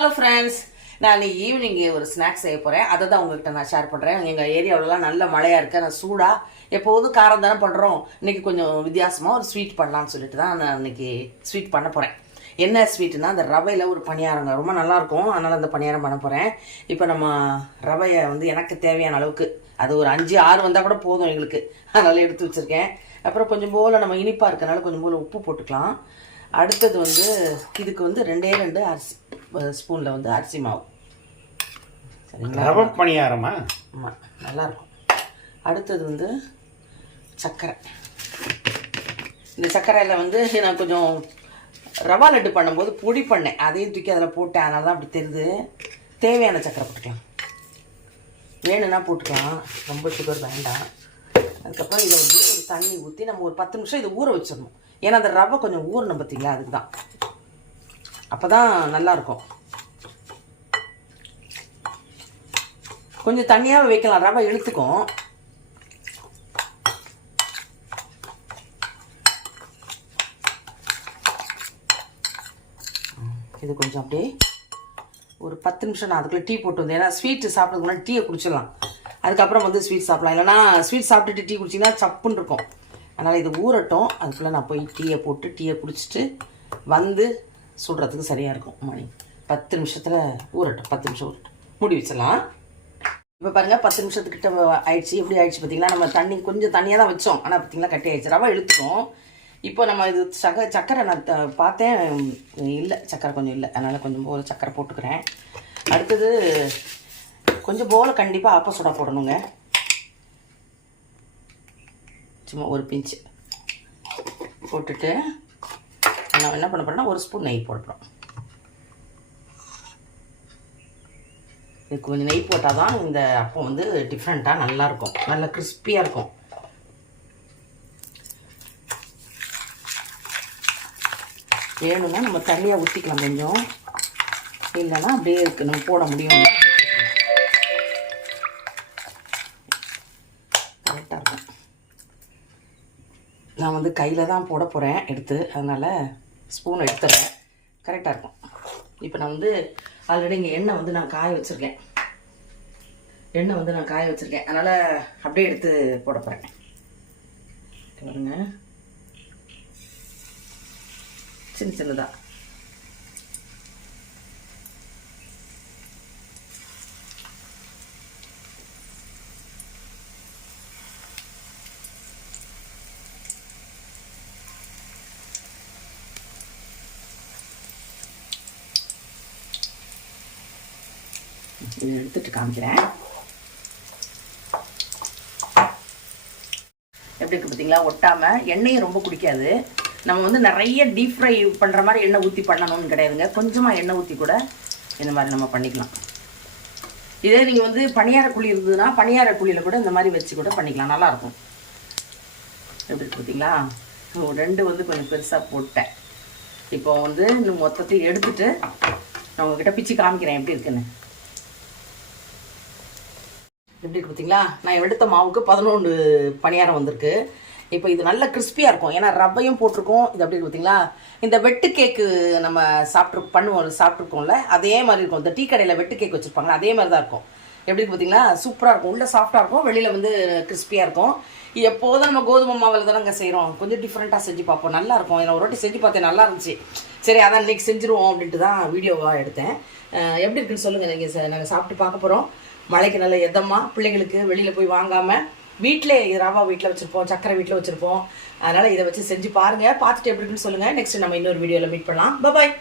Hello friends நான் evening ஒரு snacks செய்ய போகிறேன் அதை தான் உங்கள்கிட்ட நான் ஷேர் பண்ணுறேன் எங்கள் ஏரியாவிலலாம் நல்ல மழையாக இருக்கு. நான் சூடாக எப்போதும் காரம் தானே பண்ணுறோம் இன்னைக்கு கொஞ்சம் வித்தியாசமாக ஒரு ஸ்வீட் பண்ணலாம்னு சொல்லிட்டு தான் நான் இன்றைக்கி ஸ்வீட் பண்ண போகிறேன் என்ன ஸ்வீட்னா அந்த ரவையில் ஒரு பணியாரங்க. ரொம்ப நல்லாயிருக்கும் அதனால் அந்த பணியாரம் பண்ண போகிறேன் இப்போ நம்ம ரவையை வந்து எனக்கு தேவையான அளவுக்கு அது ஒரு அஞ்சு ஆறு வந்தால் கூட போதும் எங்களுக்கு. அதனால் எடுத்து வச்சுருக்கேன். அப்புறம் கொஞ்சம் போல் நம்ம இனிப்பாக இருக்கனால கொஞ்சம் போல் உப்பு போட்டுக்கலாம். அடுத்தது வந்து இதுக்கு வந்து ரெண்டே ரெண்டு அரிசி. ஸ்பூனில் வந்து அரிசி மாவு. சரிங்களா? ரவை பணியாரமா? ஆமாம் நல்லாயிருக்கும் அடுத்தது வந்து சர்க்கரை இந்த சர்க்கரையில் வந்து நான் கொஞ்சம் ரவா லட்டு பண்ணும்போது பொடி பண்ணேன். அதையும் தூக்கி அதில் போட்டேன். அதனால தான் அப்படி தெரியுது. தேவையான சர்க்கரை போட்டுக்கலாம். வேணும்னா போட்டுக்கலாம். ரொம்ப சுகர் வேண்டாம். அதுக்கப்புறம் இதை வந்து ஒரு தண்ணி ஊற்றி நம்ம ஒரு பத்து நிமிஷம் இதை ஊற வச்சிடணும். ஏன்னா அந்த ரவை கொஞ்சம் ஊறணும் பார்த்தீங்களா அதுக்கு தான் அப்போ தான் நல்லாயிருக்கும் கொஞ்சம் தண்ணியாக வைக்கலாம். ரவை இழுத்துக்கும் இது கொஞ்சம் அப்படியே ஒரு பத்து நிமிஷம் நான் அதுக்குள்ளே டீ போட்டு வந்தேன் ஏன்னா ஸ்வீட்டு சாப்பிட்றதுக்கு முன்னாடி டீயை குடிச்சிடலாம். அதுக்கப்புறம் வந்து ஸ்வீட் சாப்பிடலாம். இல்லைனா ஸ்வீட் சாப்பிட்டுட்டு டீ குடிச்சிங்கன்னா சப்புன்னு இருக்கும். அதனால் இது ஊறட்டும். அதுக்குள்ளே நான் போய் டீயை போட்டு டீயை குடிச்சிட்டு வந்து சுடுறதுக்கு சரியாக இருக்கும். மணி பத்து நிமிஷத்தில் ஊறட்டும். பத்து நிமிஷம் ஊறட்டும். மூடி வச்சிடலாம். இப்போ பாருங்கள் பத்து நிமிஷத்துக்கிட்ட ஆயிடுச்சு. எப்படி ஆயிடுச்சு பார்த்தீங்கன்னா நம்ம தண்ணி கொஞ்சம் தண்ணியாக தான் வச்சோம். ஆனால் பார்த்தீங்கன்னா கட்டி ஆயிடுச்சு. ரவை இழுத்துக்கும் இப்போ நம்ம இது சக்க சக்கரை நான் பார்த்தேன். இல்லை சக்கரை கொஞ்சம் இல்லை. அதனால் கொஞ்சம் போல் சக்கரை போட்டுக்கிறேன். அடுத்தது கொஞ்சம் போல கண்டிப்பாக ஆப்ப சோடா போடணுங்க. சும்மா ஒரு பிஞ்சு. போட்டுட்டு நான் என்ன பண்ண போகிறேன்னா ஒரு ஸ்பூன் நெய் போடுறோம் இதுக்கு கொஞ்சம் நெய் போட்டால் தான் இந்த அப்பம் வந்து டிஃப்ரெண்ட்டாக நல்லாயிருக்கும் நல்லா கிறிஸ்பியாக இருக்கும். வேணும்னா நம்ம தண்ணியாக ஊற்றிக்கலாம் கொஞ்சம். இல்லைன்னா அப்படியே இருக்கு நம்ம போட முடியும். கரெக்டாக இருக்கும். நான் வந்து கையில் தான் போட போகிறேன் எடுத்து. அதனால் ஸ்பூன் எடுத்துறேன். கரெக்டாக இருக்கும். இப்போ நான் வந்து ஆல்ரெடி இங்கே எண்ணெய் வந்து நான் காய வச்சுருக்கேன். எண்ணெய் வந்து நான் காய வச்சுருக்கேன். அதனால் அப்படியே எடுத்து போட போகிறேன் பாருங்க. சின்ன சின்னதாக இதை எடுத்துட்டு காமிக்கிறேன். எப்படி இருக்கு பார்த்தீங்களா? ஒட்டாம எண்ணெயும் ரொம்ப குடிக்காது நம்ம வந்து நிறைய டீப் ஃப்ரை பண்ணுற மாதிரி எண்ணெய் ஊற்றி பண்ணணும்னு கிடையாதுங்க. கொஞ்சமாக எண்ணெய் ஊற்றி கூட இந்த மாதிரி நம்ம பண்ணிக்கலாம். இதே நீங்கள் வந்து பணியார குழி இருந்ததுன்னா பணியார குழியில் கூட இந்த மாதிரி வச்சு கூட பண்ணிக்கலாம். நல்லாயிருக்கும் எப்படி பார்த்தீங்களா? ரெண்டு வந்து கொஞ்சம் பெருசாக போட்டேன். இப்போ வந்து இன்னும் மொத்தத்தையும் எடுத்துகிட்டு நான் உங்ககிட்ட பிச்சு காமிக்கிறேன். எப்படி இருக்குன்னு. எப்படி பார்த்தீங்களா நான் எடுத்த மாவுக்கு பதினொன்று பணியாரம் வந்திருக்கு. இப்போ இது நல்ல கிறிஸ்பியாக இருக்கும். ஏன்னா ரவையும் போட்டிருக்கோம். இது அப்படி பார்த்தீங்களா இந்த வெட்டு கேக்கு நம்ம சாப்பிட்ரு பண்ணுவோம் சாப்பிட்ருக்கோம்ல அதே மாதிரி இருக்கும். இந்த டீ கடையில் வெட்டு கேக் வச்சுருப்பாங்களா அதே மாதிரி தான் இருக்கும். எப்படி இருக்கு பார்த்தீங்களா சூப்பராக இருக்கும். உள்ளே சாஃப்டாக இருக்கும். வெளியில் வந்து கிறிஸ்பியாக இருக்கும். எப்போதும் நம்ம கோதுமை மாவில் தானங்க செய்கிறோம் கொஞ்சம் டிஃப்ரெண்ட்டாக செஞ்சு பார்ப்போம். நல்லா இருக்கும். நான் ஒரு வாட்டி செஞ்சு பார்த்தேன். நல்லா இருந்துச்சு. சரி அதான் இன்னைக்கு செஞ்சுருவோம் அப்படின்ட்டு தான் வீடியோவாக எடுத்தேன். எப்படி இருக்குன்னு சொல்லுங்கள் நீங்கள் நாங்கள் சாப்பிட்டு பார்க்க போகிறோம் மழைக்கு நல்ல எதமாக பிள்ளைங்களுக்கு வெளியில் போய் வாங்காமல் வீட்டிலே ரவா வீட்டில் வச்சுருப்போம் சக்கரை வீட்டில் வச்சுருப்போம். அதனால் இதை வச்சு செஞ்சு பாருங்கள் பார்த்துட்டு எப்படி இருக்குன்னு சொல்லுங்கள் நெக்ஸ்ட் நம்ம இன்னொரு வீடியோவில் மீட் பண்ணலாம். பாய்